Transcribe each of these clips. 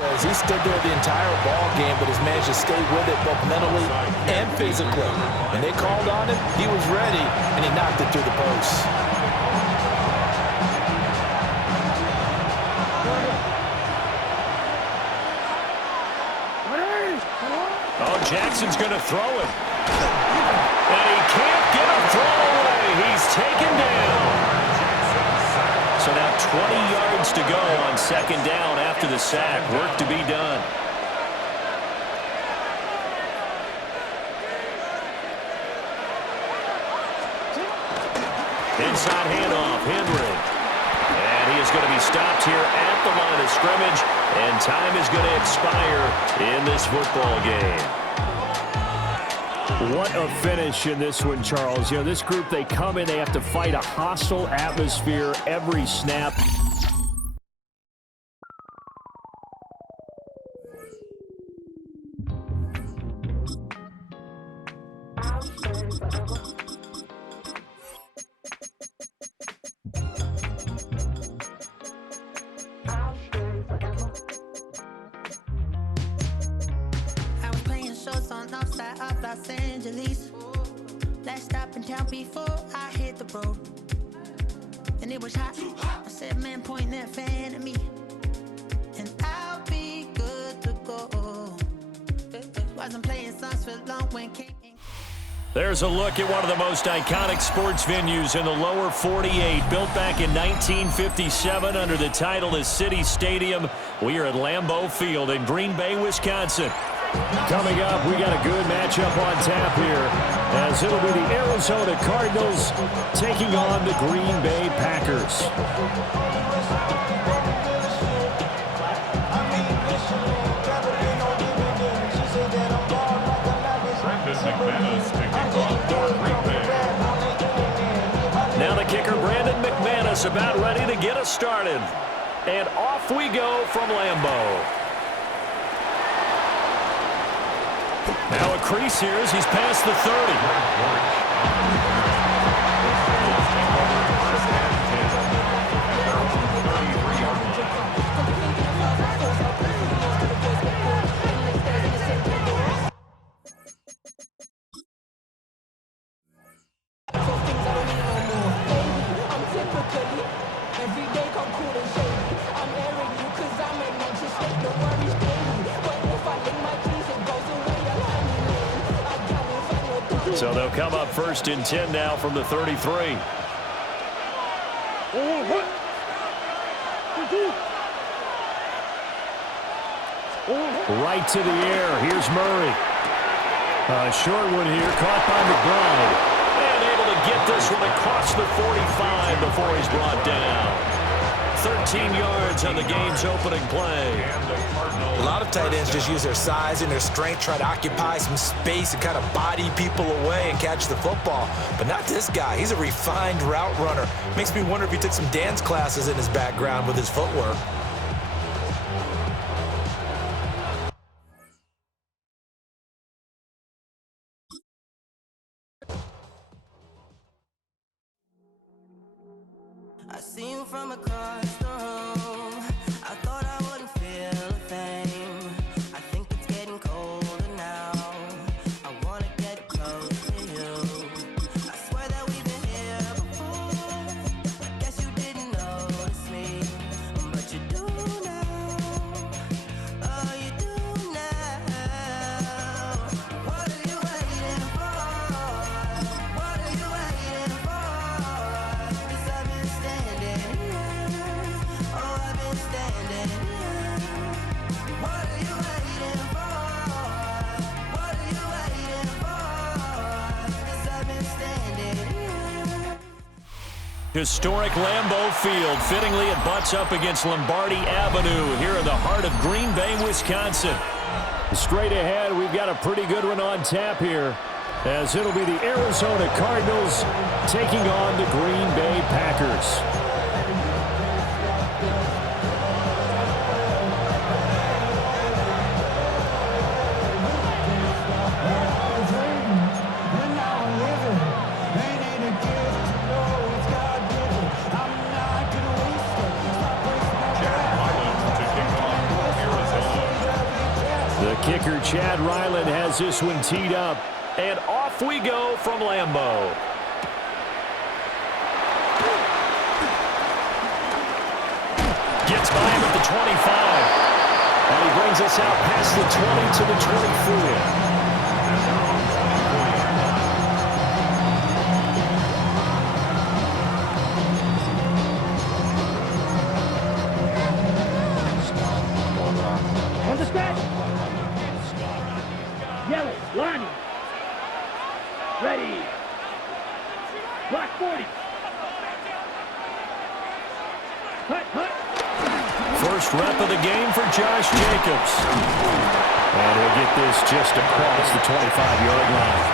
He stood there the entire ball game, but has managed to stay with it both mentally and physically. When they called on him, he was ready, and he knocked it through the post. Oh, Jackson's going to throw it. And he can't get a throw away. He's taken down. So now 20 yards to go on second down after the sack. Work to be done. Inside handoff, Henry. And he is going to be stopped here at the line of scrimmage. And time is going to expire in this football game. What a finish in this one, Charles. You know, this group, they come in, they have to fight a hostile atmosphere every snap. Los Angeles. Last stop in town before I hit the road. And it was hot. I said, man, point that fan at me. And I'll be good to go. Wasn't playing songs for long when came. There's a look at one of the most iconic sports venues in the lower 48. Built back in 1957 under the title of City Stadium. We are at Lambeau Field in Green Bay, Wisconsin. Coming up, we got a good matchup on tap here, as it'll be the Arizona Cardinals taking on the Green Bay Packers. Now the kicker, Brandon McManus, about ready to get us started. And off we go from Lambeau. Now a crease here as he's past the 30. So they'll come up first and 10 now from the 33. Right to the air. Here's Murray. Short one here, caught by McBride. And able to get this one across the 45 before he's brought down. 13 yards on the game's opening play. A lot of tight ends just use their size and their strength, try to occupy some space and kind of body people away and catch the football. But not this guy. He's a refined route runner. Makes me wonder if he took some dance classes in his background with his footwork. I see you from across the room. I thought I wouldn't feel a thing. I think it's getting colder now. I wanna get close to you. I swear that we've been here before. I guess you didn't notice me, but you do now. Oh, you do now. What are you waiting for? What are you waiting for? 'Cause I've been standing here. Oh, I've been standing here. What are you waiting for? What are you waiting for? 'Cause I've been standing here. Historic Lambeau Field. Fittingly, it butts up against Lombardi Avenue here in the heart of Green Bay, Wisconsin. Straight ahead, we've got a pretty good one on tap here, as it'll be the Arizona Cardinals taking on the Green Bay Packers. The kicker, Chad Ryland, has this one teed up. And off we go from Lambeau. Gets by him at the 25. And he brings us out past the 20 to the 24. On the set. Yellow, Lonnie. Ready. Block 40. Hut, hut. First rep of the game for Josh Jacobs. And he'll get this just across the 25-yard line.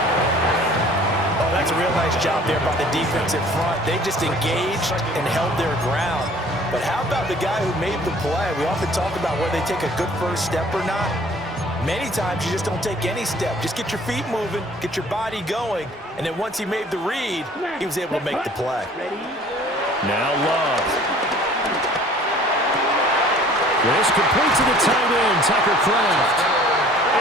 Oh, that's a real nice job there by the defense in front. They just engaged and held their ground. But how about the guy who made the play? We often talk about whether they take a good first step or not. Many times you just don't take any step. Just get your feet moving, get your body going, and then once he made the read, he was able to make the play. Now Love. This complete to the tight end, Tucker Kraft.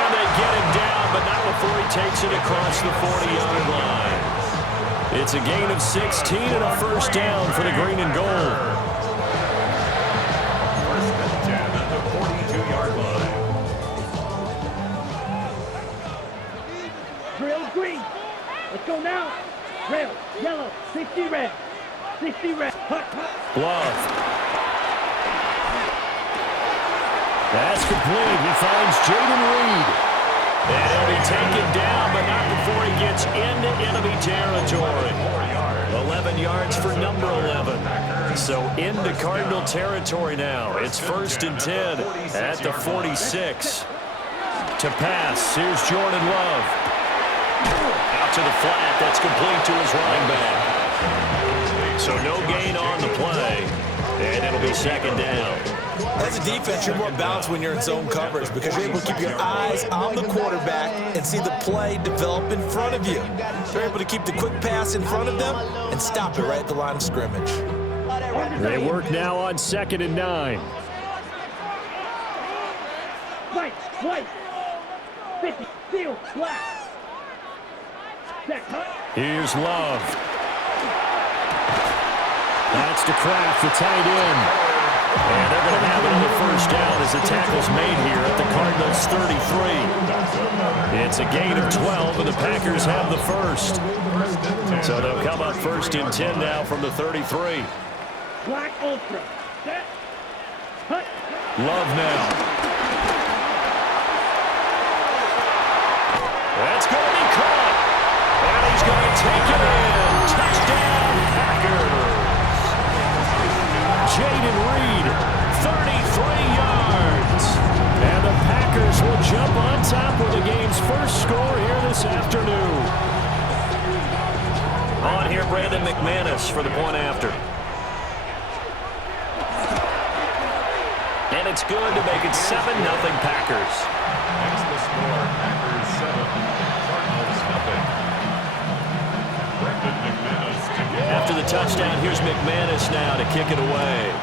And they get him down, but not before he takes it across the 40-yard line. It's a gain of 16 and a first down for the green and gold. Drill green. Let's go now. Drill yellow. 60 red. 60 red. Hut, hut. Love. That's complete. He finds Jaden Reed. And he'll be taken down, but not before he gets into enemy territory. 11 yards for number 11. So into Cardinal territory now. It's 1st and 10 at the 46. To pass, here's Jordan Love. Out to the flat, that's complete to his running back. So no gain on the play, and it'll be 2nd down. As a defense, you're more balanced when you're in zone coverage because you're able to keep your eyes on the quarterback and see the play develop in front of you. You're able to keep the quick pass in front of them and stop it right at the line of scrimmage. They work now on 2nd and 9. White. 50. Field. Black. Here's Love. That's to Kraft, the tight end. And they're going to have another first down as the tackle's made here at the Cardinals' 33. It's a gain of 12, and the Packers have the first. So they'll come up 1st and 10 now from the 33. Black ultra. Set. Hut. Love now. That's going to be caught. And he's going to take it in. Touchdown, Packers. Jaden Reed, 33 yards. And the Packers will jump on top with the game's first score here this afternoon. On here, Brandon McManus for the point after. And it's good to make it 7-0 Packers. That's the score. Packers 7, Cardinals nothing. Brandon McManus to kick. After the touchdown, here's McManus now to kick it away.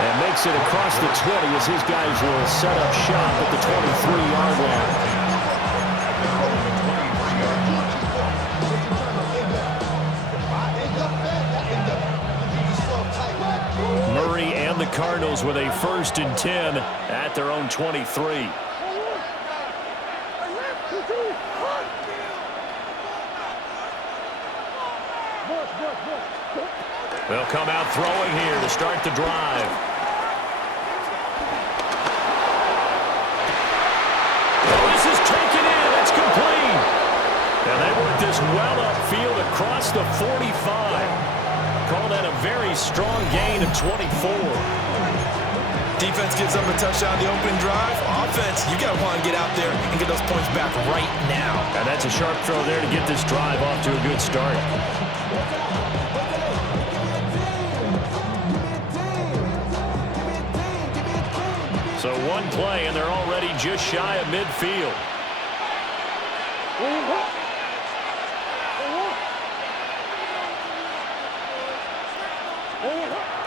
And makes it across the 20 as his guys will set up shop at the 23-yard line. Murray and the Cardinals with a 1st and 10 at their own 23. They'll come out throwing here to start the drive. Oh, this is taken in. It's complete. And they work this well upfield across the 45. Call that a very strong gain of 24. Defense gives up a touchdown the opening drive. Offense, you got to want to get out there and get those points back right now. And that's a sharp throw there to get this drive off to a good start. So one play, and they're already just shy of midfield.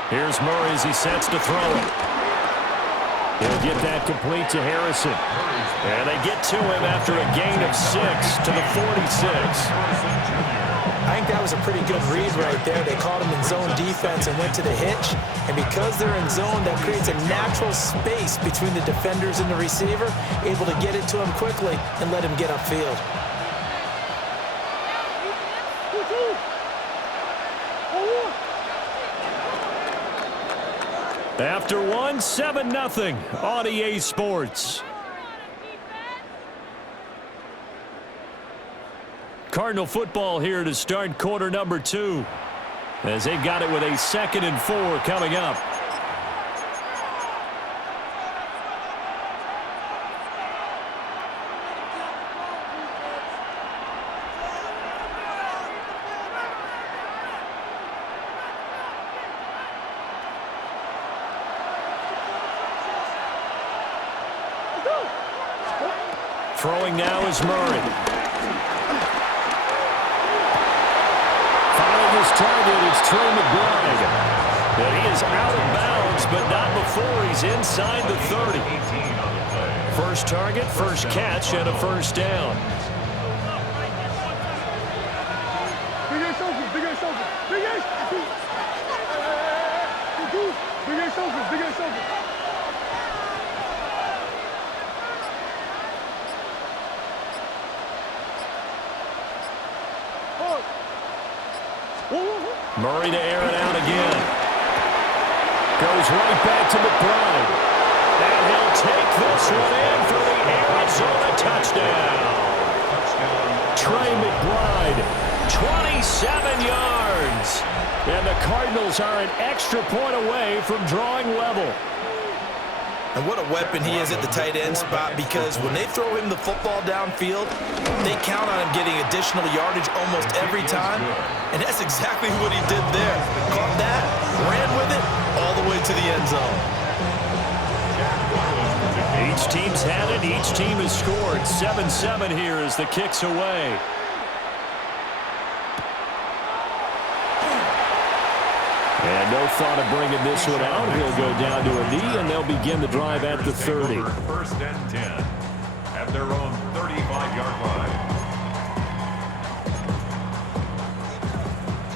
Here's Murray as he sets to throw it. He'll get that complete to Harrison. And they get to him after a gain of 6 to the 46. I think that was a pretty good read right there. They caught him in zone defense and went to the hitch. And because they're in zone, that creates a natural space between the defenders and the receiver, able to get it to him quickly and let him get upfield. After one, 7-0 on EA Sports. Cardinal football here to start quarter number 2, as they've got it with a 2nd and 4 coming up. Throwing now is Murray. Finding his target, it's Trey McBride. And he is out of bounds, but not before he's inside the 30. First target, first catch, and a first down. Murray to air it out again. Goes right back to McBride. And he'll take this one in for the Arizona touchdown. Trey McBride, 27 yards. And the Cardinals are an extra point away from drawing level. And what a weapon he is at the tight end spot, because when they throw him the football downfield, they count on him getting additional yardage almost every time. And that's exactly what he did there. Caught that, ran with it, all the way to the end zone. Each team's had it. Each team has scored. 7-7 here as the kick's away. And no thought of bringing this one out. He'll go down to a knee, and they'll begin the drive at the 30. First and 10 at their own 35-yard line.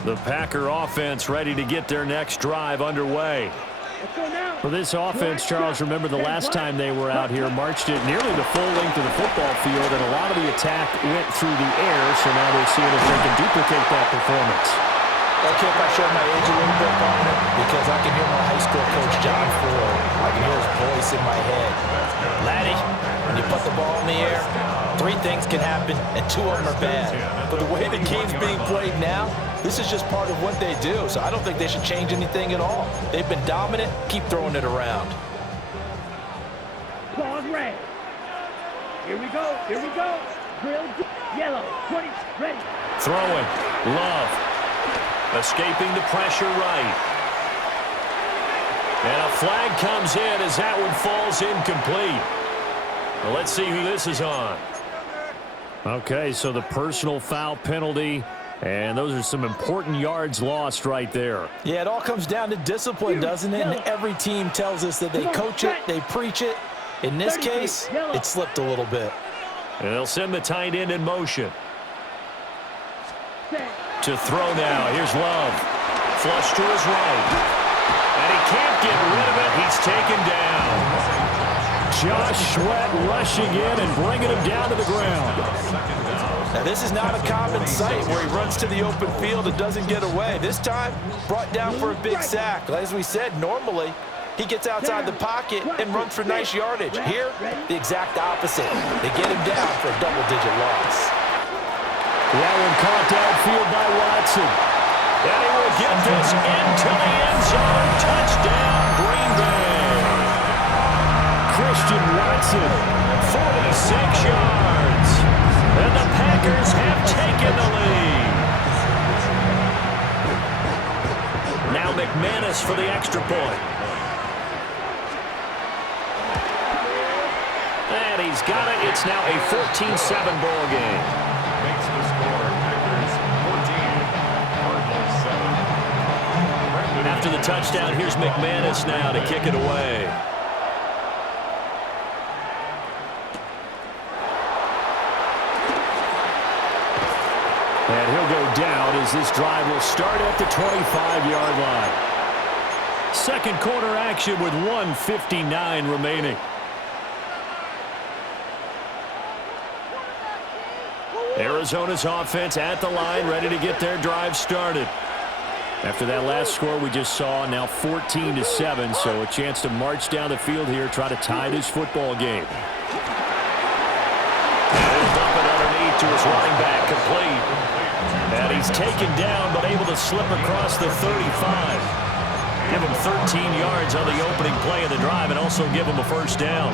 The Packer offense ready to get their next drive underway. For this offense, Charles, remember the last time they were out here, marched it nearly the full length of the football field, and a lot of the attack went through the air, so now they're seeing if they can duplicate that performance. Okay, if I show my age a little bit, partner, because I can hear my high school coach, John Ford. I can hear his voice in my head. Laddie, when you put the ball in the air, 3 things can happen, and 2 of them are bad. But the way the game's being played now, this is just part of what they do, so I don't think they should change anything at all. They've been dominant. Keep throwing it around. Pause red. Here we go. Here we go. Grilled yellow. 20. Ready. Throwing. Love. Escaping the pressure right. And a flag comes in as that one falls incomplete. Well, let's see who this is on. Okay, so the personal foul penalty, and those are some important yards lost right there. Yeah, it all comes down to discipline, doesn't it? And every team tells us that they coach it, they preach it. In this case, it slipped a little bit. And they'll send the tight end in motion. To throw now. Here's Love. Flush to his right. And he can't get rid of it. He's taken down. Josh Sweat rushing in and bringing him down to the ground. Now, this is not a common sight where he runs to the open field and doesn't get away. This time, brought down for a big sack. As we said, normally, he gets outside the pocket and runs for nice yardage. Here, the exact opposite. They get him down for a double-digit loss. That one caught downfield by Watson. And he will get this into the end zone. Touchdown, Green Bay. Christian Watson, 46 yards. And the Packers have taken the lead. Now McManus for the extra point. And he's got it. It's now a 14-7 ball game. Makes the score Packers 14, Cardinals 7. after the touchdown. Here's McManus now to kick it away. And he'll go down as this drive will start at the 25-yard line. Second quarter action with 1:59 remaining. Arizona's offense at the line, ready to get their drive started. After that last score we just saw, now 14-7, so a chance to march down the field here, try to tie this football game. And he'll dump it underneath to his running back, complete. And he's taken down, but able to slip across the 35. Give him 13 yards on the opening play of the drive and also give him a first down.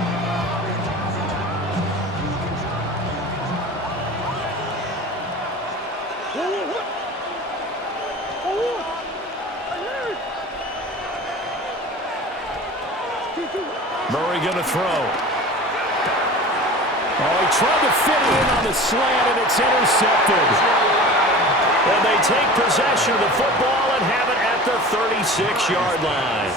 Murray going to throw. Oh, he tried to fit it in on the slant, and it's intercepted. And they take possession of the football and have it at the 36-yard line.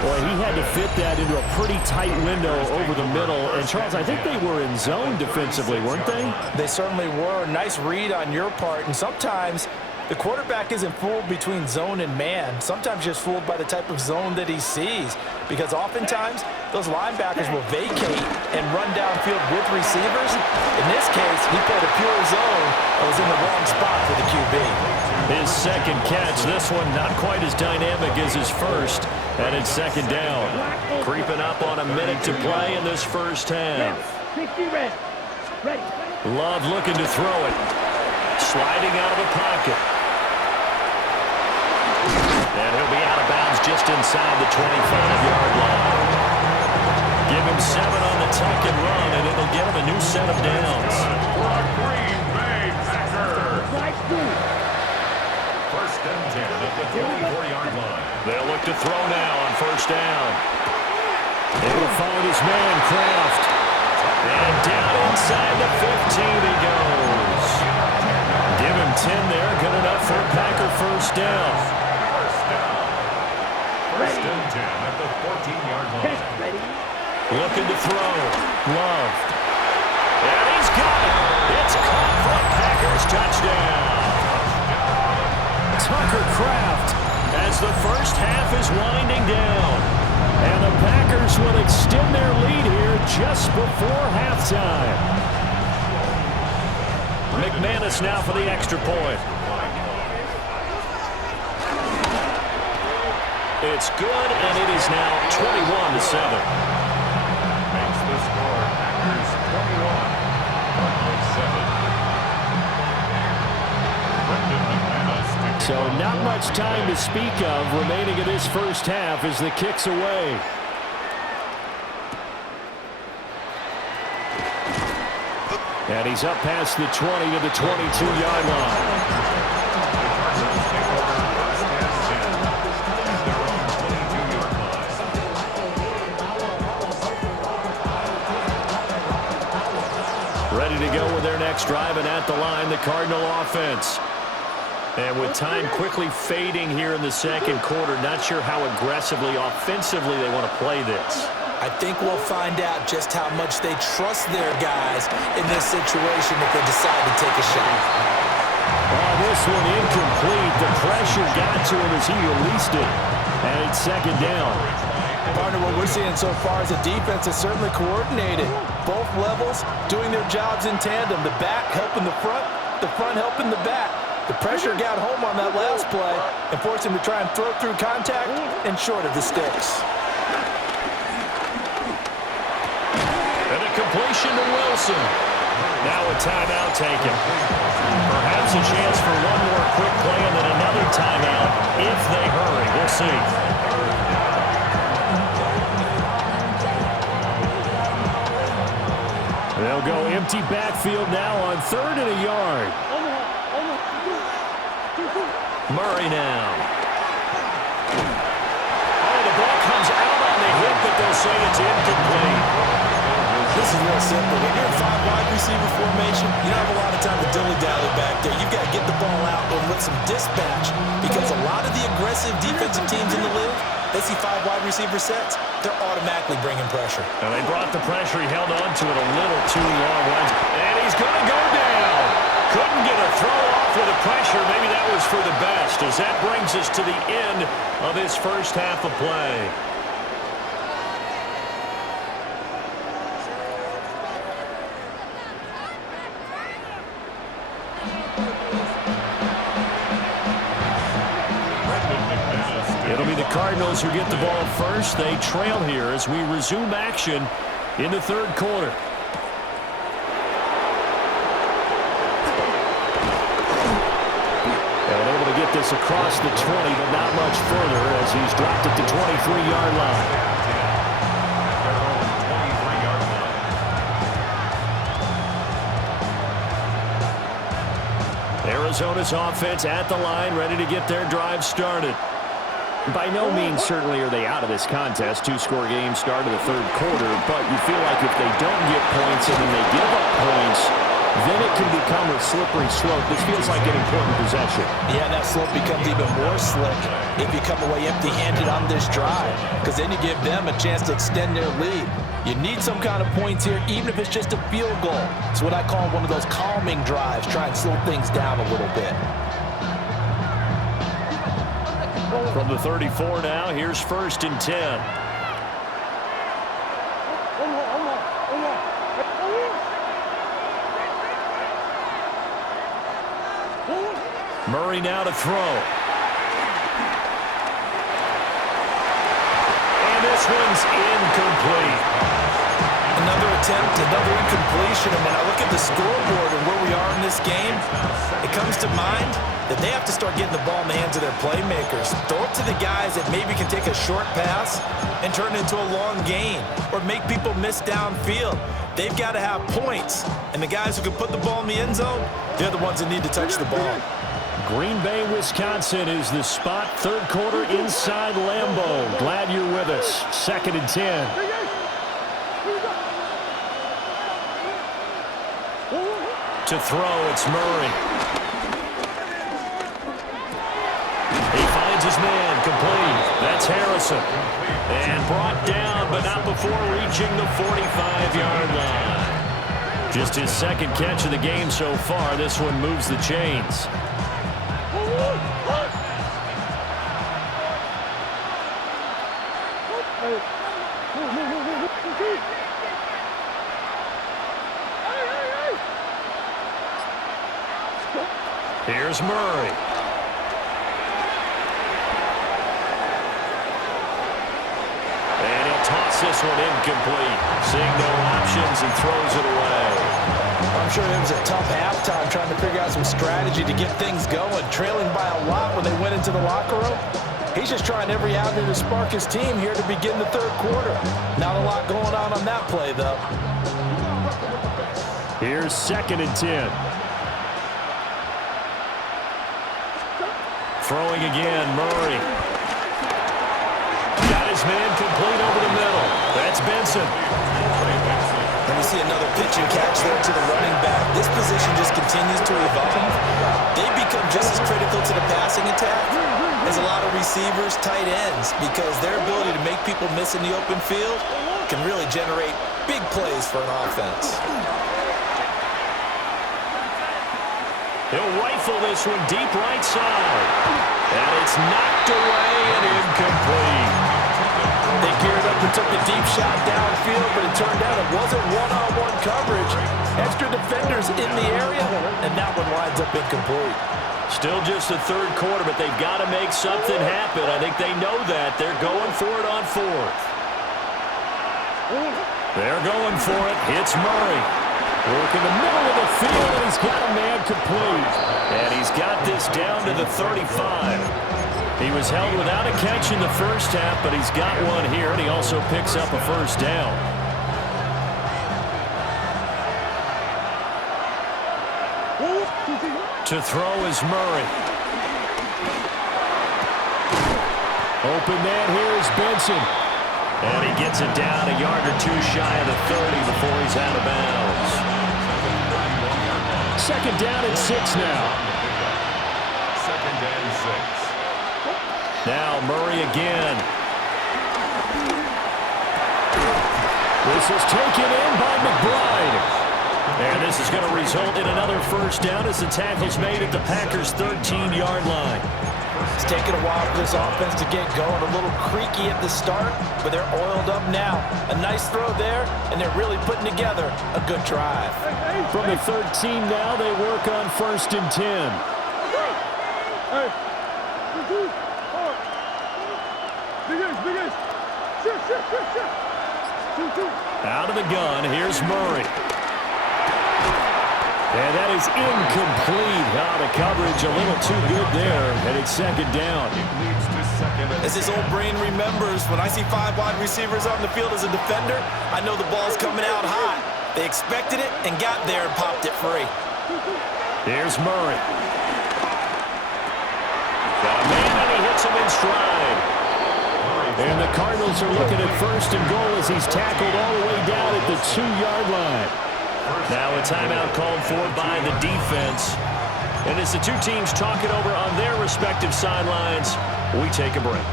Boy, he had to fit that into a pretty tight window over the middle. And, Charles, I think they were in zone defensively, weren't they? They certainly were. Nice read on your part. And sometimes the quarterback isn't fooled between zone and man. Sometimes just fooled by the type of zone that he sees. Because oftentimes, those linebackers will vacate and run downfield with receivers. In this case, he played a pure zone and was in the wrong spot for the QB. His second catch, this one not quite as dynamic as his first. And it's second down. Creeping up on a minute to play in this first half. 60 red. Ready. Love looking to throw it. Sliding out of the pocket. And he'll be out of bounds just inside the 25-yard line. Give him 7 on the tuck and run, and it'll get him a new set of downs. Green Bay Packers. First and 10 at the 34-yard line. They'll look to throw now on first down. Able to find his man, Kraft. And down inside the 15 he goes. Give him 10 there, good enough for a Packer first down. First and 10 at the 14-yard line. Ready. Looking to throw. Love. And he's got it. It's caught for a Packers touchdown. Tucker Kraft. As the first half is winding down. And the Packers will extend their lead here just before halftime. McManus now for the extra point. It's good, and it is now 21-7. Makes the score Packers 21, Cardinals 7. So not much time to speak of remaining in this first half as the kick's away. And he's up past the 20 to the 22-yard line. Ready to go with their next drive, and at the line, the Cardinal offense. And with time quickly fading here in the second quarter, not sure how aggressively, offensively they want to play this. I think we'll find out just how much they trust their guys in this situation if they decide to take a shot. This one incomplete. The pressure got to him as he released it. And it's second down. Partner, what we're seeing so far is a defense that's certainly coordinated. Both levels doing their jobs in tandem. The back helping the front helping the back. The pressure got home on that last play and forced him to try and throw through contact and short of the sticks. And a completion to Wilson. Now a timeout taken. Perhaps a chance for one more quick play and then another timeout if they hurry. We'll see. They'll go empty backfield now on 3rd and a yard. Murray now. Oh, the ball comes out on the hip, but they'll say it's incomplete. This is real simple. When you're in 5 wide receiver formation, you don't have a lot of time to dilly-dally back there. You've got to get the ball out and with some dispatch because a lot of the aggressive aggressive defensive teams in the league, they see 5 wide receiver sets, they're automatically bringing pressure. Now they brought the pressure. He held on to it a little too long once. And he's going to go down. Couldn't get a throw off with the pressure. Maybe that was for the best, as that brings us to the end of his first half of play. It'll be the Cardinals who get the ball first. They trail here as we resume action in the third quarter. And able to get this across the 20, but not much further as he's dropped at the 23-yard line. Arizona's offense at the line, ready to get their drive started. By no means certainly are they out of this contest. 2-score game start of the third quarter, but you feel like if they don't get points and then they give up points, then it can become a slippery slope. This feels like an important possession. Yeah, that slope becomes even more slick if you come away empty-handed on this drive, because then you give them a chance to extend their lead. You need some kind of points here, even if it's just a field goal. It's what I call one of those calming drives, try and slow things down a little bit. From the 34 now, here's 1st and 10. Murray now to throw. And this one's incomplete. Another attempt, another incompletion. And when I look at the scoreboard and where we are in this game, it comes to mind that they have to start getting the ball in the hands of their playmakers. Throw it to the guys that maybe can take a short pass and turn it into a long gain or make people miss downfield. They've got to have points. And the guys who can put the ball in the end zone, they're the ones that need to touch the ball. Green Bay, Wisconsin is the spot. Third quarter inside Lambeau. Glad you're with us. 2nd and 10. To throw, it's Murray. He finds his man, complete. That's Harrison. And brought down, but not before reaching the 45-yard line. Just his 2nd catch of the game so far. This one moves the chains. Here's Murray. And he'll toss this one incomplete. Seeing no options, he throws it away. I'm sure it was a tough halftime trying to figure out some strategy to get things going. Trailing by a lot when they went into the locker room. He's just trying every avenue to spark his team here to begin the third quarter. Not a lot going on that play, though. Here's 2nd and 10. Throwing again, Murray. Got his man complete over the middle. That's Benson. And we see another pitch and catch there to the running back. This position just continues to evolve. They become just as critical to the passing attack as a lot of receivers, tight ends, because their ability to make people miss in the open field can really generate big plays for an offense. He'll rifle this one deep right side. And it's knocked away and incomplete. They geared up and took a deep shot downfield, but it turned out it wasn't one-on-one coverage. Extra defenders in the area, and that one winds up incomplete. Still just the third quarter, but they've got to make something happen. I think they know that. They're going for it on 4th. They're going for it. It's Murray. Work in the middle of the field, and he's got a man complete. And he's got this down to the 35. He was held without a catch in the first half, but he's got one here, and he also picks up a first down. To throw is Murray. Open man here is Benson. And he gets it down a yard or 2 shy of the 30 before he's out of bounds. 2nd down and 6 now. 2nd and 6. Now Murray again. This is taken in by McBride. And this is going to result in another first down as the tackle's made at the Packers' 13-yard line. It's taken a while for this offense to get going. A little creaky at the start, but they're oiled up now. A nice throw there, and they're really putting together a good drive. From the 13 now, they work on 1st and 10. Out of the gun, here's Murray. And that is incomplete. The coverage a little too good there, and it's 2nd down. As his old brain remembers, when I see 5 wide receivers on the field as a defender, I know the ball's coming out high. They expected it and got there and popped it free. Here's Murray. Got a man, and he hits him in stride. And the Cardinals are looking at 1st and goal as he's tackled all the way down at the 2-yard line. Now a timeout called for by the defense. And as the two teams talk it over on their respective sidelines, we take a break.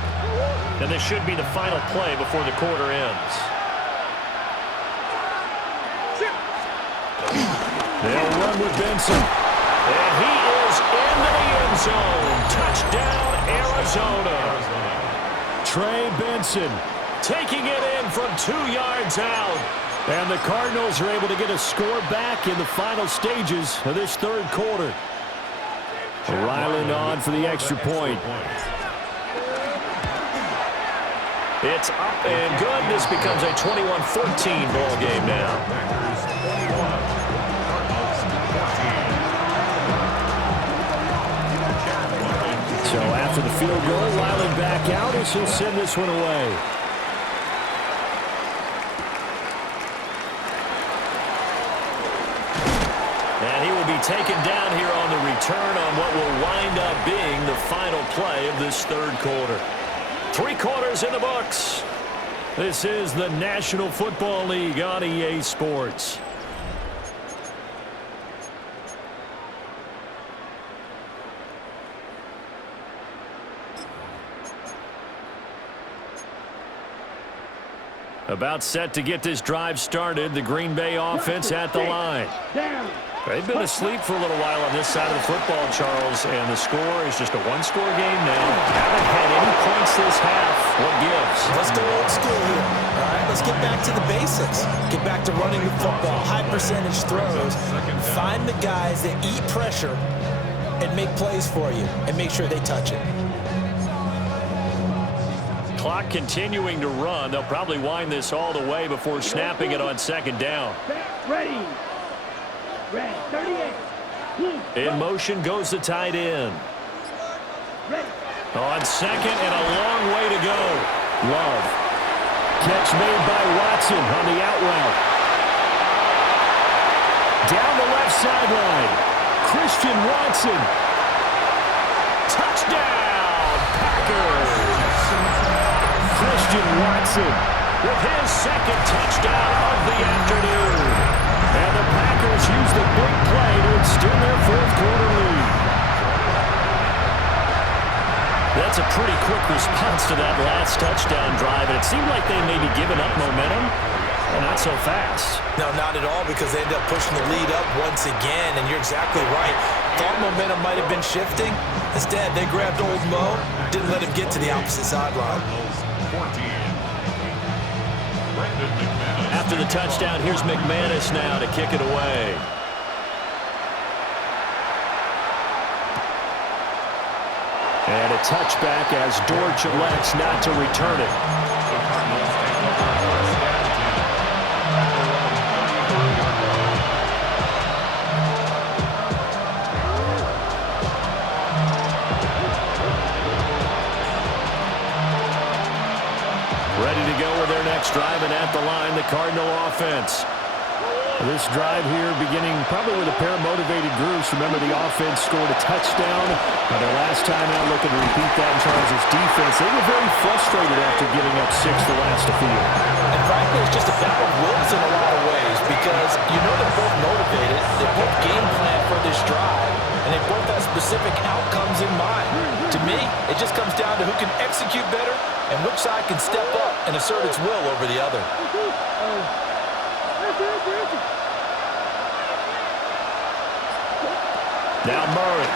And this should be the final play before the quarter ends. They'll run with Benson. And he is into the end zone. Touchdown, Arizona. Trey Benson taking it in from 2 yards out. And the Cardinals are able to get a score back in the final stages of this 3rd quarter. Ryland on for the extra point. It's up and good. This becomes a 21-14 ball game now. So after the field goal, Ryland back out as he'll send this one away. And he will be taken down here on the return on what will wind up being the final play of this 3rd quarter. 3 quarters in the books. This is the National Football League on EA Sports. About set to get this drive started. The Green Bay offense at the line. They've been asleep for a little while on this side of the football, Charles, and the score is just a 1-score game now. Haven't had any points this half. What gives? Let's go old school here. All right, let's get back to the basics. Get back to running the football, high percentage throws. Find the guys that eat pressure and make plays for you and make sure they touch it. Clock continuing to run. They'll probably wind this all the way before snapping it on 2nd down. Ready. Ready. 38. In motion goes the tight end. On 2nd and a long way to go. Love. Catch made by Watson on the out route. Down the left sideline. Christian Watson. Touchdown, Packers. Christian Watson with his 2nd touchdown of the afternoon. And the Packers use the big play to extend their 4th quarter lead. That's a pretty quick response to that last touchdown drive. And it seemed like they may be giving up momentum. Well, not so fast. No, not at all, because they end up pushing the lead up once again. And you're exactly right. Thought momentum might have been shifting. Instead, they grabbed old Mo, didn't let him get to the opposite sideline. After the touchdown, here's McManus now to kick it away. And a touchback as Dortch elects not to return it. Ready to go with their next drive, and at the line, the Cardinal offense. This drive here beginning probably with a pair of motivated groups. Remember, the offense scored a touchdown. Their last time out, looking to repeat that in Charles' defense. They were very frustrated after giving up 6 the last field. And frankly, it's just a battle of wills in a lot of ways, because you know they're both motivated. They both game plan for this drive. And and they both have specific outcomes in mind. To me, it just comes down to who can execute better and which side can step up and assert its will over the other. Now Murray.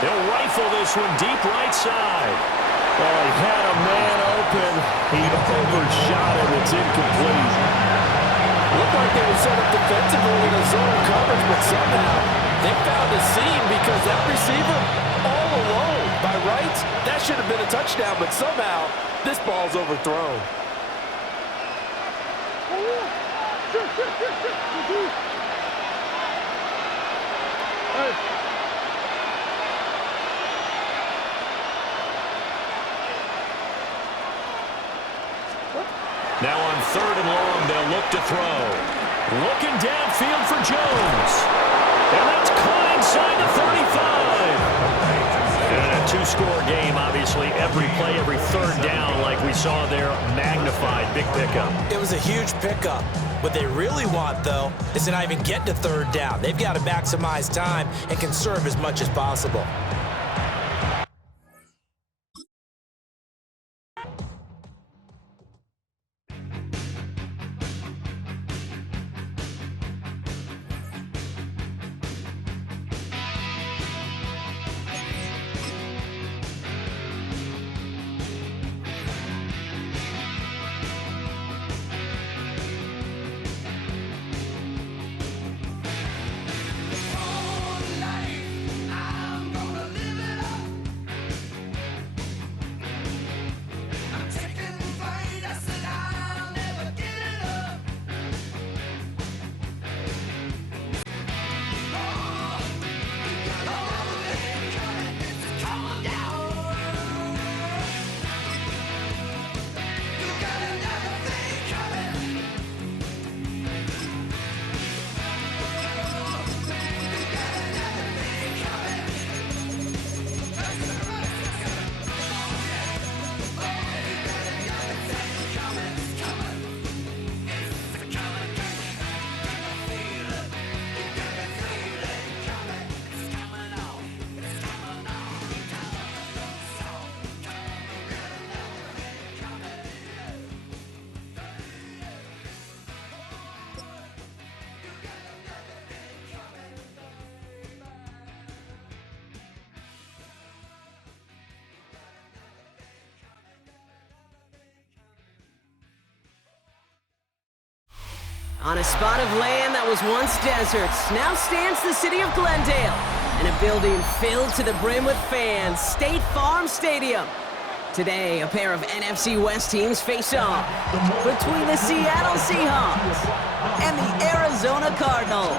They'll rifle this one deep right side. Oh, he had a man open. He overshot him. It's incomplete. Looked like they were set up defensively in a zone coverage, but somehow they found a seam because that receiver all alone. By rights, that should have been a touchdown, but somehow this ball's overthrown. Now on 3rd and long, they'll look to throw. Looking downfield for Jones. And that's caught inside the 35. And a two-score game, obviously. Every play, every third down, like we saw there, magnified. Big pickup. It was a huge pickup. What they really want, though, is to not even get to 3rd down. They've got to maximize time and conserve as much as possible. On a spot of land that was once deserts, now stands the city of Glendale, and a building filled to the brim with fans, State Farm Stadium. Today, a pair of NFC West teams face off between the Seattle Seahawks and the Arizona Cardinals.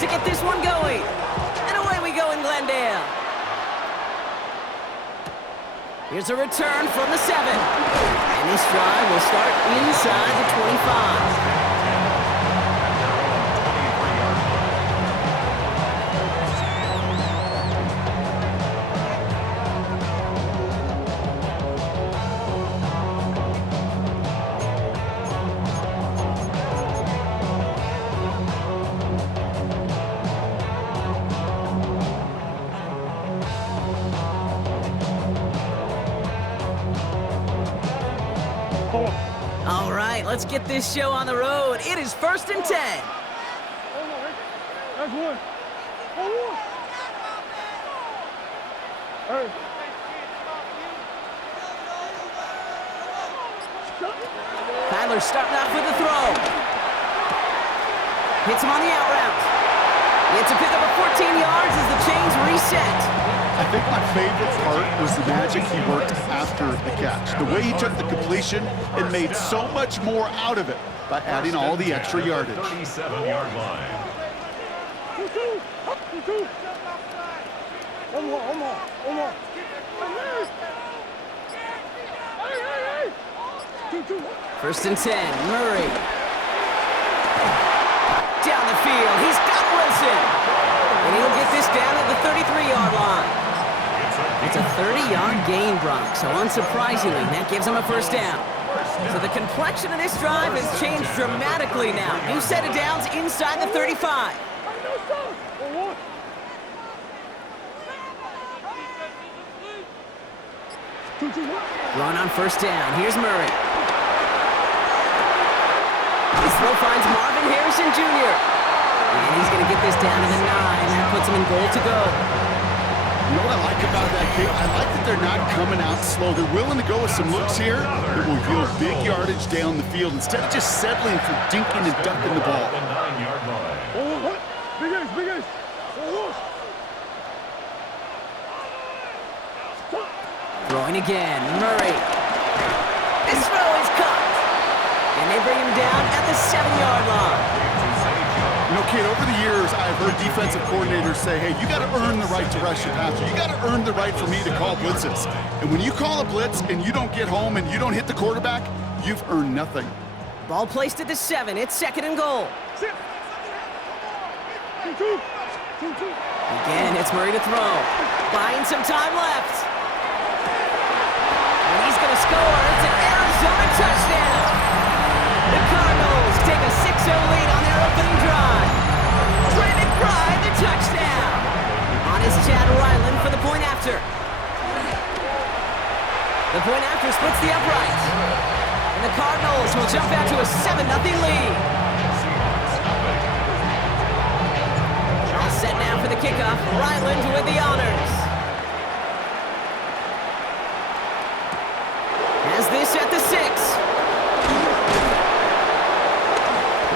To get this one going. And away we go in Glendale. Here's a return from the 7. And this drive will start inside the 25. All right, let's get this show on the road. It is 1st and 10. That's one. Hey. Kyler starting off with a throw. Hits him on the out route. It's a pickup of 14 yards as the chains reset. I think my favorite part was the magic he worked after the catch. The way he took the completion and made so much more out of it by adding all the extra yardage. 37-yard line. One more. 1st and 10, Murray. Down the field, he's got Wilson. And he'll get 33-yard line. It's a 30-yard gain, Brock, so unsurprisingly, that gives them a first down. So the complexion of this drive has changed dramatically now. New set of downs inside the 35. Run on first down. Here's Murray. This throw finds Marvin Harrison Jr. And he's going to get this down to the 9. That puts him in goal to go. You know what I like about that kick? I like that they're not coming out slow. They're willing to go with some looks here that will yield big yardage down the field instead of just settling for dinking and ducking the ball. The 9-yard line. Throwing again, Murray. This throw is caught. And they bring him down at the 7-yard line. You know, kid, over the years, I've heard defensive coordinators say, hey, you got to earn the right to rush your passer. You got to earn the right for me to call blitzes. And when you call a blitz and you don't get home and you don't hit the quarterback, you've earned nothing. Ball placed at the 7. It's 2nd and goal. Again, it's Murray to throw. Buying some time left. And he's going to score. It's an Arizona touchdown. The Cardinals take a 6-0 lead on their opening drive. Brandon Fry, the touchdown. On is Chad Ryland for the point after. The point after splits the upright. And the Cardinals will jump out to a 7-0 lead. All set now for the kickoff. Ryland with the honors. Has this at the 6.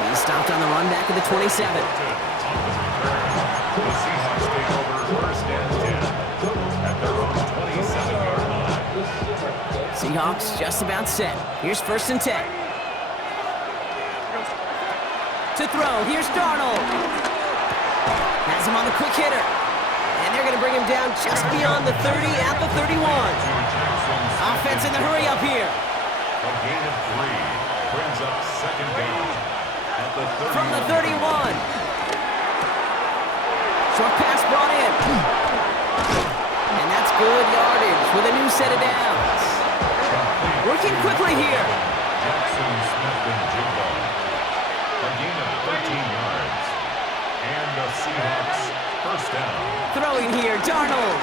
He's stopped on the run back at the 27. The Seahawks take over first and 10 at their own 27-yard line. Seahawks just about set. Here's 1st and 10. To throw, here's Darnold. Has him on the quick hitter. And they're going to bring him down just beyond the 30 at the 31. Offense in the hurry up here. A gain of 3 brings up second down at the 31. From the 31. Short pass brought in. And that's good yardage with a new set of downs. Working quickly here. Jackson, Smith, and Jigba. A gain of 13 yards. And the Seahawks first down. Throwing here, Darnold.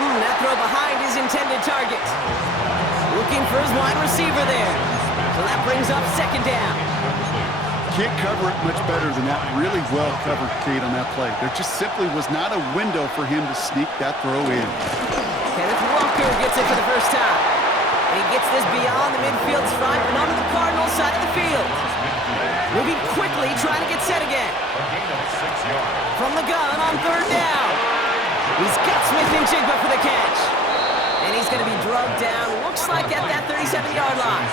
That throw behind his intended target. Looking for his wide receiver there. So that brings up second down. Can't cover it much better than that. Really well covered, Kate, on that play. There just simply was not a window for him to sneak that throw in. Kenneth Walker gets it for the first time. And he gets this beyond the midfield stripe and onto the Cardinals side of the field. Moving quickly, trying to get set again. A gain of 6 yards. From the gun on third down. He's got Smith and Jigba for the catch. And he's going to be drugged down, looks like at that 37-yard line.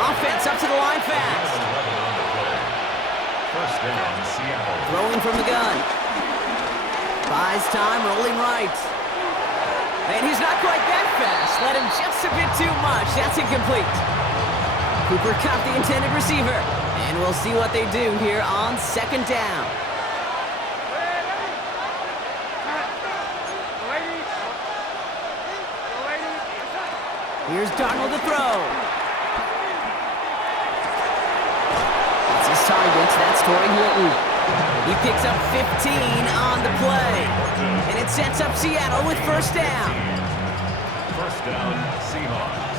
Offense up to the line fast. First down, Seattle. Throwing from the gun. Buys time, rolling right. And he's not quite that fast. Let him just a bit too much. That's incomplete. Cooper caught the intended receiver. And we'll see what they do here on second down. Here's Darnold to throw. That's his target. That's Torrey Horton. He picks up 15 on the play. And it sets up Seattle with first down. First down, Seahawks.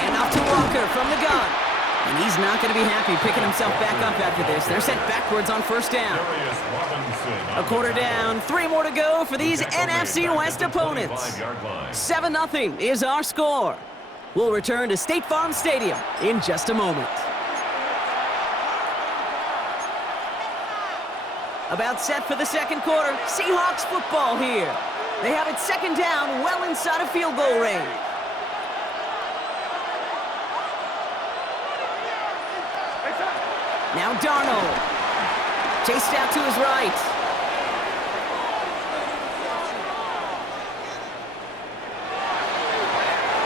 Hand off to Walker from the gun. And he's not going to be happy picking himself back up after this. They're sent backwards on first down. A quarter down, 3 more to go for these NFC West opponents. 7-0 is our score. We'll return to State Farm Stadium in just a moment. About set for the second quarter. Seahawks football here. They have it second down, well inside of field goal range. Now Darnold. Chased out to his right.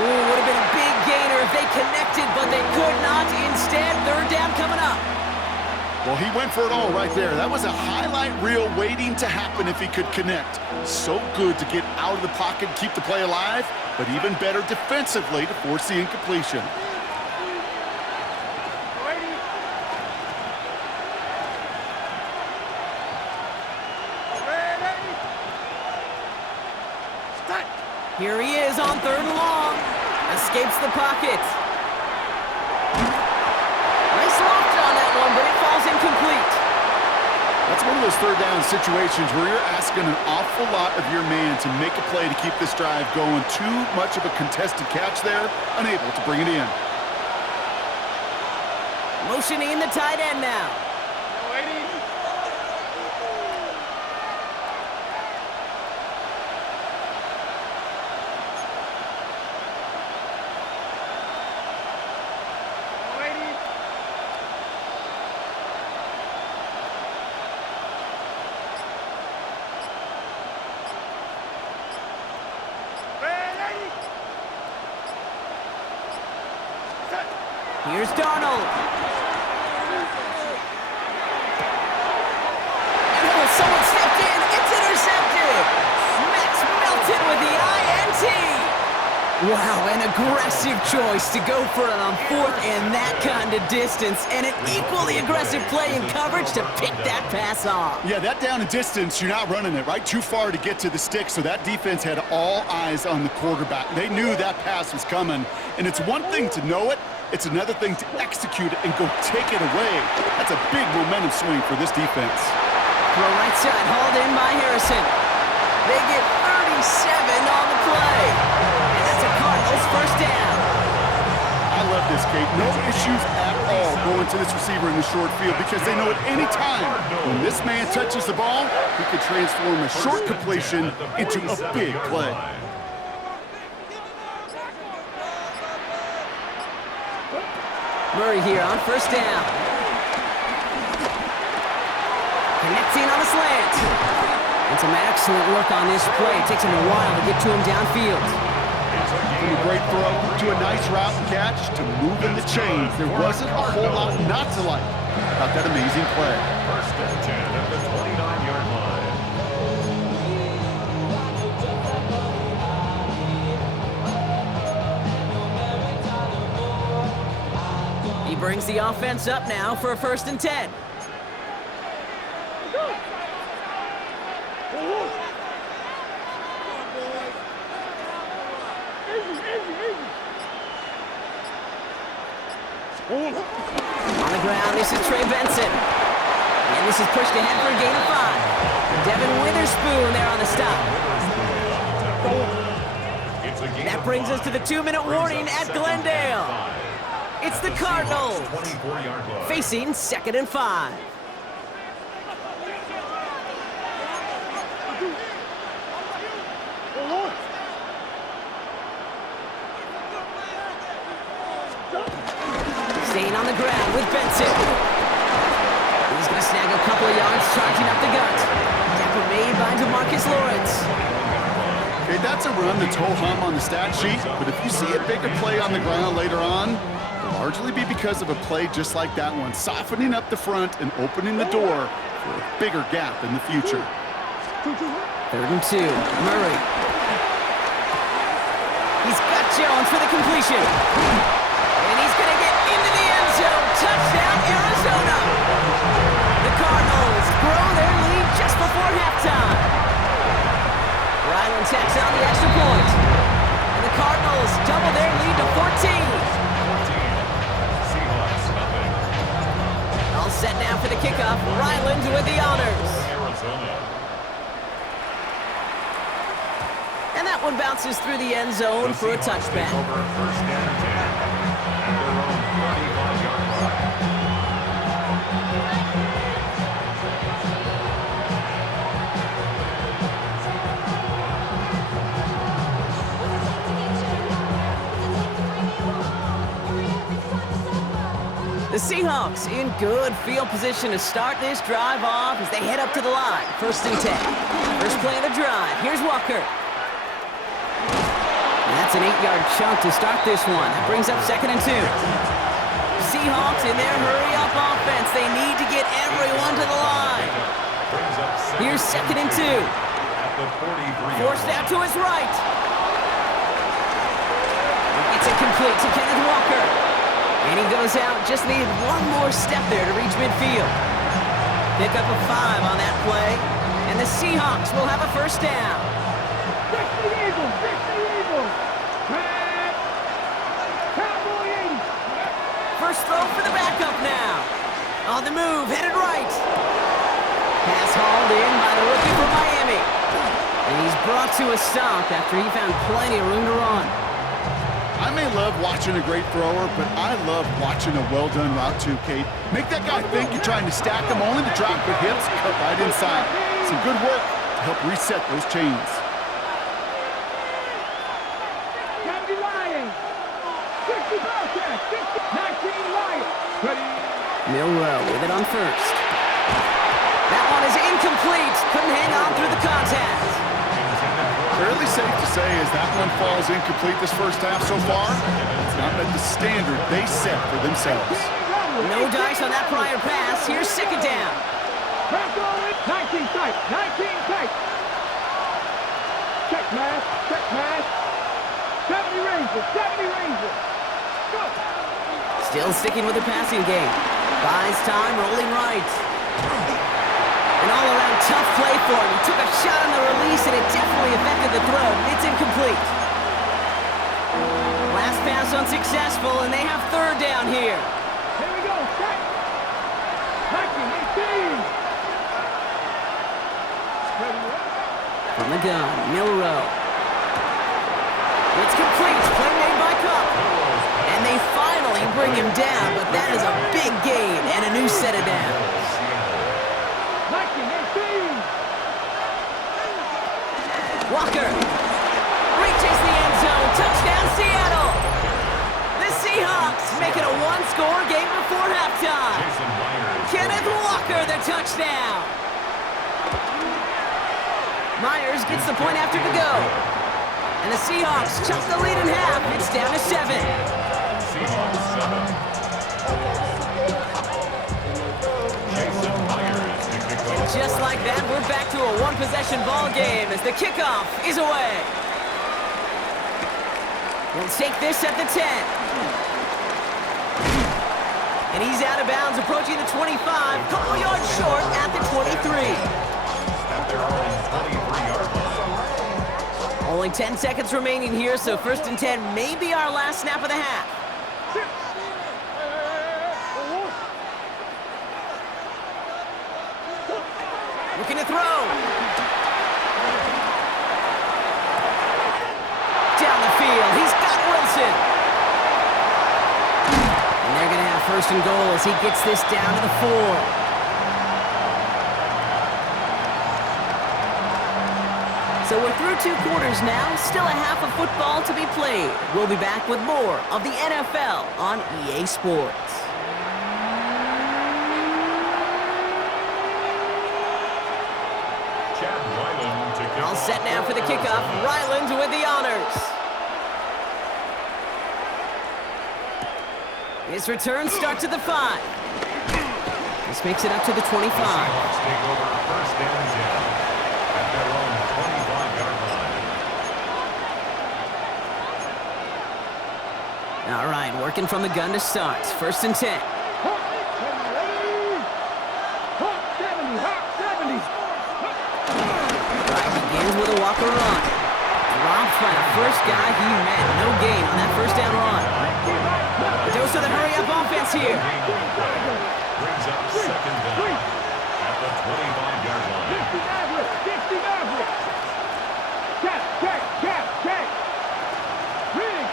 Ooh, would have been a big gainer if they connected, but they could not. Instead, third down coming up. Well, he went for it all right there. That was a highlight reel waiting to happen if he could connect. So good to get out of the pocket and keep the play alive, but even better defensively to force the incompletion. Here he is on 3rd and long. Escapes the pocket. Nice loft on that one, but it falls incomplete. That's one of those 3rd down situations where you're asking an awful lot of your man to make a play to keep this drive going. Too much of a contested catch there, unable to bring it in. Motioning the tight end now. Here's Darnold. And someone stepped in. It's intercepted. Max Melton with the INT. Wow, an aggressive choice to go for it on 4th and that kind of distance. And an equally aggressive play in coverage to pick that pass off. Yeah, that down and distance, you're not running it, right? Too far to get to the stick, so that defense had all eyes on the quarterback. They knew that pass was coming. And it's one thing to know it. It's another thing to execute it and go take it away. That's a big momentum swing for this defense. Throw right side, hauled in by Harrison. They get 37 on the play. And that's a Cardinals 1st down. I love this, Kate. No issues at all going to this receiver in the short field because they know at any time when this man touches the ball, he could transform a short completion into a big play. Murray here on 1st down. Connecting on a slant. And some excellent work on this play. It takes him a while to get to him downfield. From a great throw to a nice route and catch to moving the chains. There wasn't a whole lot not to like about that amazing play. 1st and 10 at the 29-yard line. He brings the offense up now for a 1st and 10. On the ground, this is Trey Benson. And this is pushed ahead for a gain of 5. Devin Witherspoon there on the stop. That brings us to the 2-minute warning at Glendale. It's the Cardinals facing 2nd and 5. Staying on the ground with Benson. He's going to snag a couple of yards charging up the gut. Tackle made by DeMarcus Lawrence. Okay, that's a run that's ho-hum on the stat sheet, but if you see a bigger play on the ground later on, it'll largely be because of a play just like that one, softening up the front and opening the door for a bigger gap in the future. 3rd and 2, Murray. He's got Jones for the completion. And he's going to get into the end zone. Touchdown, Arizona. The Cardinals grow their lead just before halftime. Ryland tacks on the extra point. And the Cardinals double their lead to 14. Seahawks, nothing. All set now for the kickoff. Ryland with the honors. Arizona. And that one bounces through the end zone for a touchback. Over 1st and 10 at their own 35-yard line. The Seahawks in good field position to start this drive off as they head up to the line. 1st and 10. First play of the drive. Here's Walker. And that's an 8-yard chunk to start this one. That brings up 2nd and 2. Seahawks in their hurry-up offense. They need to get everyone to the line. Here's 2nd and 2. Forced out to his right. It's incomplete to Kenneth Walker. And he goes out. Just needed one more step there to reach midfield. Pick up a 5 on that play. And the Seahawks will have a first down. Fix the Eagles! Fix the Eagles! Back! Cowboy 80! First throw for the backup now. On the move, headed right. Pass hauled in by the rookie from Miami. And he's brought to a stop after he found plenty of room to run. I may love watching a great thrower, but I love watching a well-done route too, Kate. Make that guy think you're trying to stack him only to drop with hips, cut right inside. Some good work to help reset those chains. 70 Lions! 60 Bobcats! 19 Lions! Milrow with it on first. That one is incomplete. Couldn't hang on through the contact. Fairly safe to say as that one falls incomplete this first half so far, it's not met the standard they set for themselves. No dice on that prior pass. Here's 2nd down. 19 tight! 19 tight! Check pass! Check pass! 70 Rangers! 70 Rangers! Go! Still sticking with the passing game. Buys time, rolling right. An all-around tough play for him. He took a shot on the release, and it definitely affected the throw. It's incomplete. Last pass unsuccessful, and they have 3rd down here. Here we go! Set! 19, 18! From the gun, Milrow. It's complete. Play made by Cup. And they finally bring him down, but that is a big gain and a new set of downs. 19, 18! Walker reaches the end zone. Touchdown, Seattle. The Seahawks make it a one-score game before halftime. Kenneth Walker, the touchdown. Myers gets the point after the go. And the Seahawks chop the lead in half. It's down to 7. Seahawks 7. And just like that, we're back to a one-possession ball game as the kickoff is away. We'll take this at the 10. And he's out of bounds, approaching the 25. Couple yards short at the 23. At their own 23-yard line. Only 10 seconds remaining here, so 1st and 10 may be our last snap of the half. Looking to throw. Down the field, he's got Wilson. And they're going to have 1st and goal as he gets this down to the 4. So we're through 2 quarters now, still a half of football to be played. We'll be back with more of the NFL on EA Sports. All set now for the kickoff. Ryland with the honors. His return starts at the 5. This makes it up to the 25. Seahawks take over 1st and 10 at their own 25-yard line. All right, working from the gun to start. 1st and 10. Begins with a Walker run. Dropped by the first guy he met. No gain on that 1st down run. A dose of the hurry-up offense here. Brings up 2nd down at the 25-yard line. 50 Maverick! Check! Rig!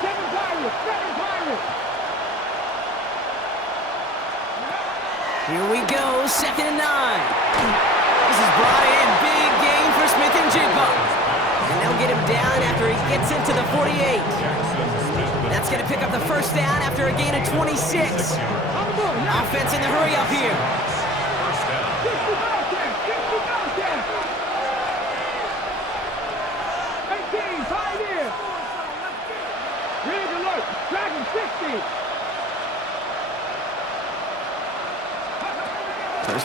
7 Pirates! Here we go, 2nd and 9. This is brought in, big gain for Smith and Jigba. And they'll get him down after he gets into the 48. That's going to pick up the 1st down after a gain of 26. Offense in the hurry-up here. 1st down. 18, Pioneer! Rig alert! Dragon 60!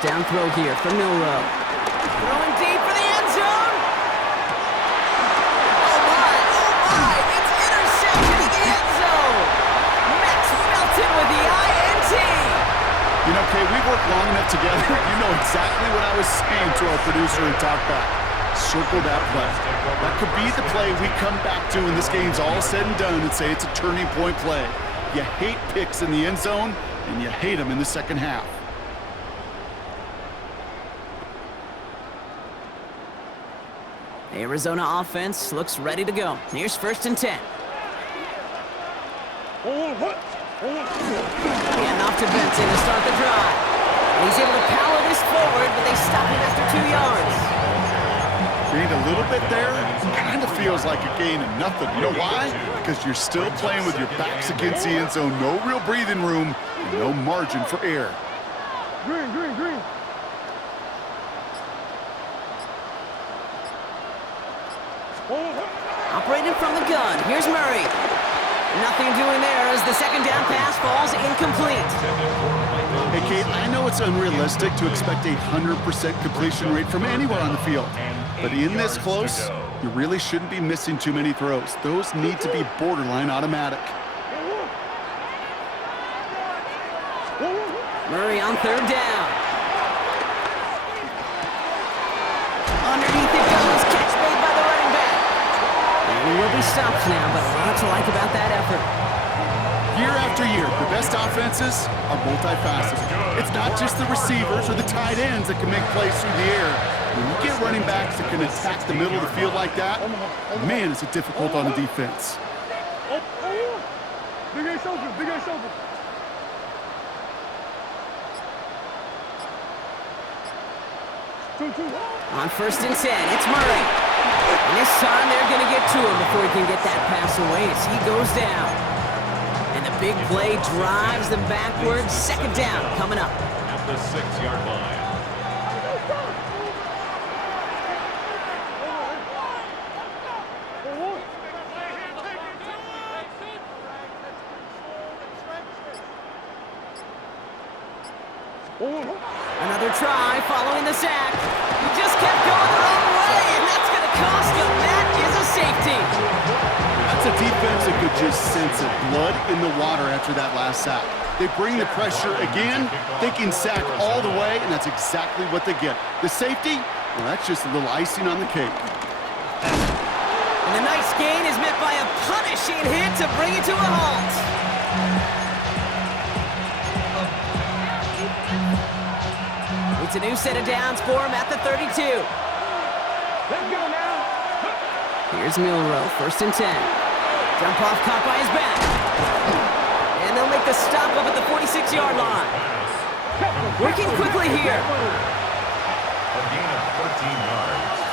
First down throw here for Milroe. Throwing deep for the end zone. Oh my, it's intercepted in the end zone. Max Melton with the INT. You know, Kay, we've worked long enough together. You know exactly what I was saying to our producer and talkback. Circle that play. That could be the play we come back to when this game's all said and done and say it's a turning point play. You hate picks in the end zone, and you hate them in the second half. The Arizona offense looks ready to go. Here's 1st and 10. Getting off to Benson to start the drive. And he's able to power this forward, but they stop him after 2 yards. Gained a little bit there. Kind of feels like a gain of nothing. You know why? Because you're still playing with your backs against the end zone. No real breathing room and no margin for error. Green. Operating from the gun. Here's Murray. Nothing doing there as the second down pass falls incomplete. Hey, Kate, I know it's unrealistic to expect a 100% completion rate from anywhere on the field. But in this close, you really shouldn't be missing too many throws. Those need to be borderline automatic. Murray on 3rd down. Underneath it goes. Catch made by the running back. And he will be stopped now, but a lot to like about that effort. Year after year, the best offenses are multifaceted. It's not just the receivers or the tight ends that can make plays through the air. When you get running backs that can attack the middle of the field like that, man, is it difficult on the defense. Big A soldier. On 1st and 10, it's Murray. And this time they're going to get to him before he can get that pass away as he goes down. And the big play drives them backwards. 2nd down coming up. At the 6-yard line. Another try following the sack. He just kept going the wrong way, and that's going to cost him. That is a safety. That's a defense that could just sense it. Blood in the water after that last sack. They bring the pressure again, thinking sack all the way, and that's exactly what they get. The safety, well, that's just a little icing on the cake. And the nice gain is met by a punishing hit to bring it to a halt. It's a new set of downs for him at the 32. Let's go now. Here's Milroe, 1st and 10. Jump off caught by his back. And they'll make the stop up at the 46-yard line. Working quickly here. A gain of 13 yards.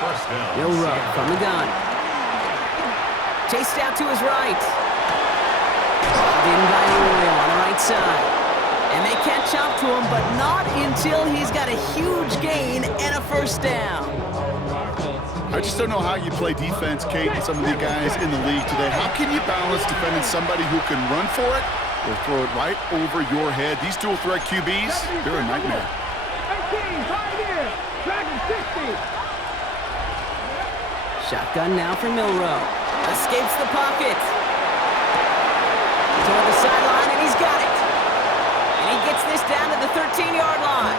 First down. Milroe from the gun. Chased out to his right. Brought in by Arroyo on the right side. And they catch up to him, but not until he's got a huge gain and a 1st down. I just don't know how you play defense, Kate, with some of the guys in the league today. How can you balance defending somebody who can run for it or throw it right over your head? These dual threat QBs, they're a nightmare. 18, Pioneer, Dragon 60. Shotgun now for Milroe. Escapes the pocket. Toward the sideline, and he's got it. And he gets this down to the 13-yard line.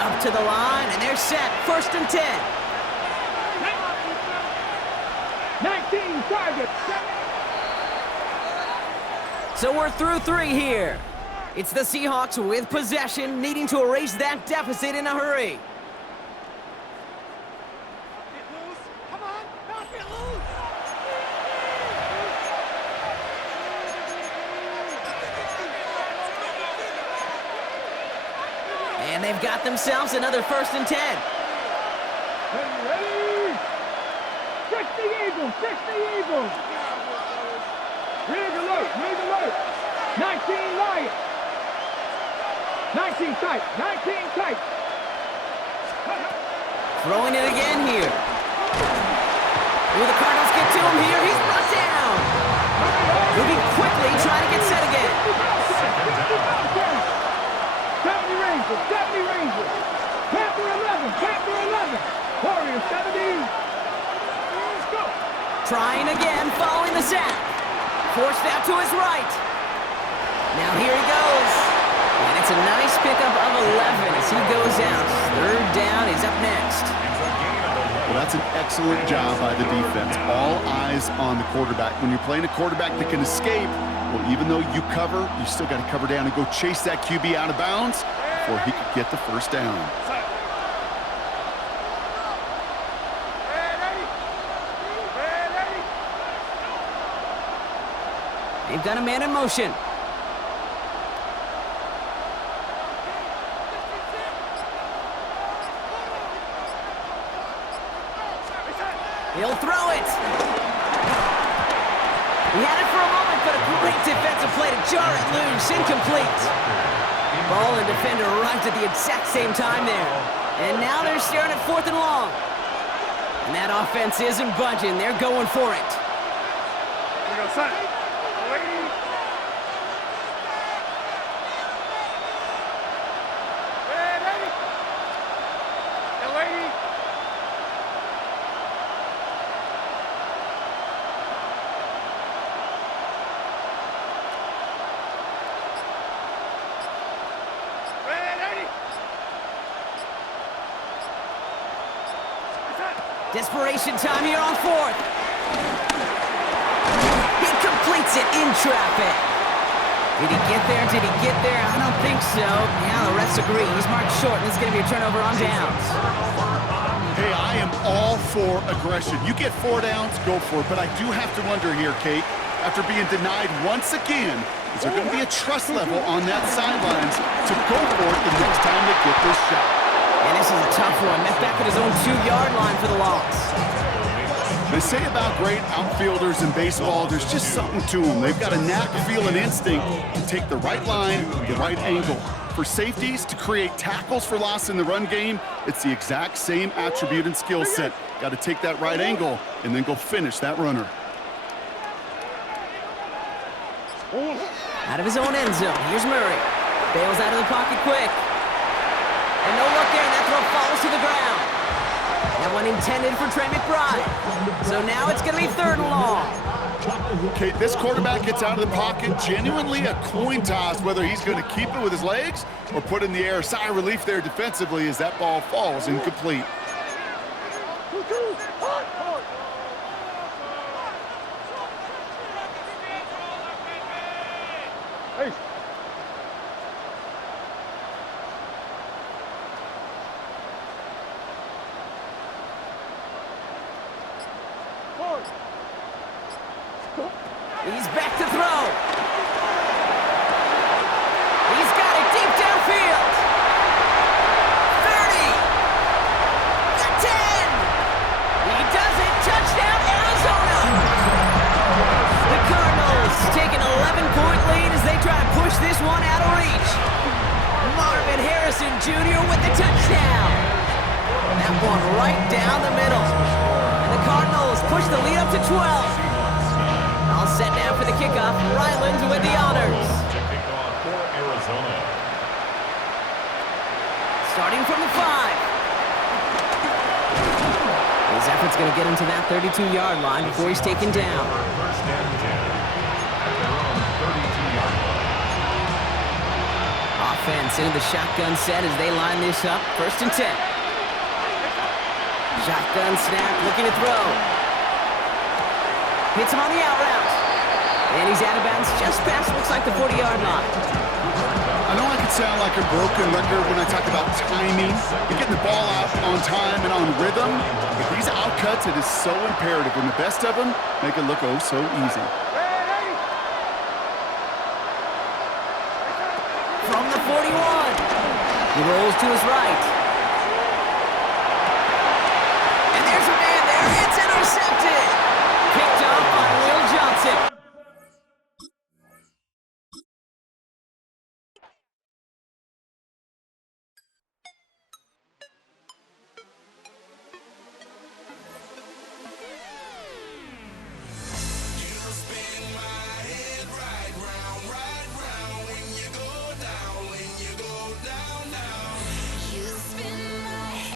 Up to the line, and they're set. 1st and 10. 19 targets. So we're through 3 here. It's the Seahawks with possession, needing to erase that deficit in a hurry. And they've got themselves another 1st and 10. Ready? 60 Eagles, 60 Eagles. Rig alert. 19 Lions. 19 tight, 19 tight. Throwing it again here. Will the Cardinals get to him here? He's brought down. Moving quickly, trying to get set again. 70 Rangers, trying again following the sack. Forced out to his right. Now here he goes. And it's a nice pickup of 11 as he goes out. Third down, he's up next. Well, that's an excellent job by the defense. All eyes on the quarterback. When you're playing a quarterback that can escape, well, even though you cover, you still got to cover down and go chase that QB out of bounds before he could get the first down. They've got a man in motion. He'll throw it. He had it for a moment, but a great defensive play to jar it loose. Incomplete. Ball and defender arrived at the exact same time there. And now they're staring at 4th and long. And that offense isn't budging. They're going for it. Here we go, son. Waiting. Ready. They're waiting. Desperation time here on 4th. He completes it in traffic. Did he get there? Did he get there? I don't think so. Yeah, the refs agree. He's marked short, and it's going to be a turnover on downs. Hey, I am all for aggression. You get 4 downs, go for it. But I do have to wonder here, Kate, after being denied once again, is there going to be a trust level on that sidelines to go for it the next time they get this shot? And this is a tough one. Met back at his own 2-yard line for the loss. They say about great outfielders in baseball, there's just something to them. They've got a knack, feel, and instinct to take the right line, the right angle. For safeties, to create tackles for loss in the run game, it's the exact same attribute and skill set. Got to take that right angle and then go finish that runner. Out of his own end zone, here's Murray. Bails out of the pocket quick. And no look there, and that throw falls to the ground. That one intended for Trey McBride. So now it's going to be 3rd and long. Okay, this quarterback gets out of the pocket, genuinely a coin toss, whether he's going to keep it with his legs or put in the air. Sigh of relief there defensively as that ball falls incomplete. Hey. He's back to throw. He's got it deep downfield. 30. The 10. He does it. Touchdown, Arizona. The Cardinals take an 11-point lead as they try to push this one out of reach. Marvin Harrison Jr. with the touchdown. That one right down the middle. And the Cardinals push the lead up to 12. All set now for the kickoff. Ryland with the honors. Starting from the 5. His effort's going to get him to that 32-yard line before he's taken down. Offense into the shotgun set as they line this up. 1st and 10. Shotgun snap, looking to throw. Hits him on the out route. And he's out of bounds just past, looks like, the 40-yard line. I know I could sound like a broken record when I talk about timing and getting the ball out on time and on rhythm, but these outcuts, it is so imperative. And the best of them make it look oh so easy. From the 41. He rolls to his right. And there's a man there. It's intercepted. Picked off by Will Johnson.